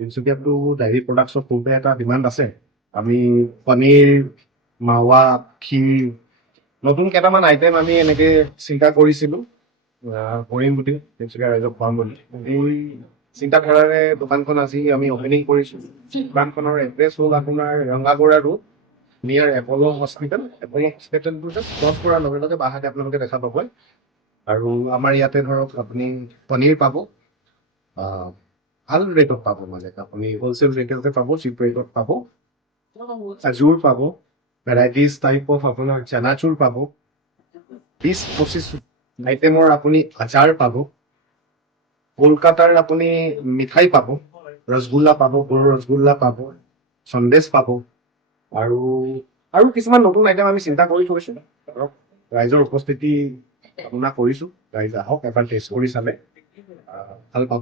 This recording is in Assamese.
তিনিচুকীয়াতো ডায়েৰী প্ৰডাক্টছৰ পূৰ্বে এটা ডিমাণ্ড আছে। আমি পনীৰ, মাৱা, ক্ষীৰ, নতুন কেইটামান আইটেম আমি এনেকে চিন্তা কৰিছিলোঁ কৰিম বুলি, তিনিচুকীয়া ৰাইজক খুৱাম বুলি। এই চিন্তাধাৰাৰে দোকানখন আজি আমি অপেনিং কৰিছোঁ। দোকানখনৰ এড্ৰেছ হ'ল আপোনাৰ Rangagora road, near Apollo' hospital. Apollo' হস্পিটেলটো জাষ্ট ক্ৰছ কৰাৰ লগে লগে বাহাতে আপোনালোকে দেখা পাব। আৰু আমাৰ ইয়াতে ধৰক আপুনি পনীৰ পাব, ভাল ৰেটত পাব, মানে আপুনি হোলচেল ৰেটতে পাব, চিপ ৰেটত পাব। খাজুৰ পাব, ভেৰাইটিজ টাইপ অফ আপোনাৰ চানাচুৰ পাব, 20-25 আইটেমৰ আপুনি আচাৰ পাব, কলকাতাৰ আপুনি মিঠাই পাব, ৰসগোল্লা পাব, গুড় ৰসগোল্লা পাব, সন্দেশ পাব, আৰু আৰু কিছুমান নতুন আইটেম আমি চিন্তা কৰি থৈছোঁ। ধৰক ৰাইজৰ উপস্থিতি কামনা কৰিছোঁ, ৰাইজ আহক এবাৰ টেষ্ট কৰি চালে ভাল পাব।